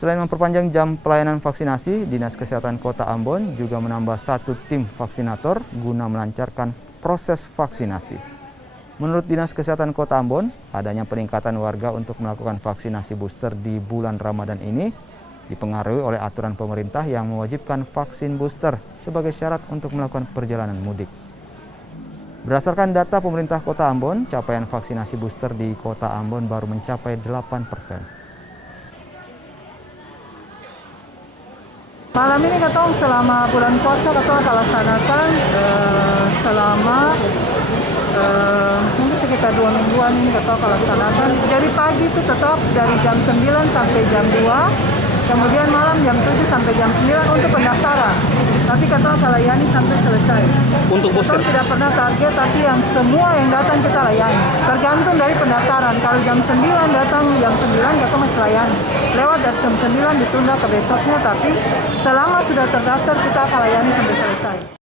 Selain memperpanjang jam pelayanan vaksinasi, Dinas Kesehatan Kota Ambon juga menambah 1 tim vaksinator guna melancarkan proses vaksinasi. Menurut Dinas Kesehatan Kota Ambon, adanya peningkatan warga untuk melakukan vaksinasi booster di bulan Ramadan ini dipengaruhi oleh aturan pemerintah yang mewajibkan vaksin booster sebagai syarat untuk melakukan perjalanan mudik. Berdasarkan data pemerintah Kota Ambon, capaian vaksinasi booster di Kota Ambon baru mencapai 8%. Malam ini katong selama bulan puasa katong akan laksanakan selama mungkin sekitar 2 mingguan ini katong akan laksanakan. Dari pagi itu tetap dari jam 9 sampai jam 2, kemudian malam jam 7 sampai jam 9 untuk pendaftaran. Nanti katong akan layani sampai selesai. Untuk booster? Kita tidak pernah target, tapi yang semua yang datang kita layani. Tergantung dari pendaftaran. Kalau jam 9 datang, jam 9 katong masih layani. Lewat dari jam 9 ditunda ke besoknya, tapi selama sudah terdaftar kita akan layani sampai selesai.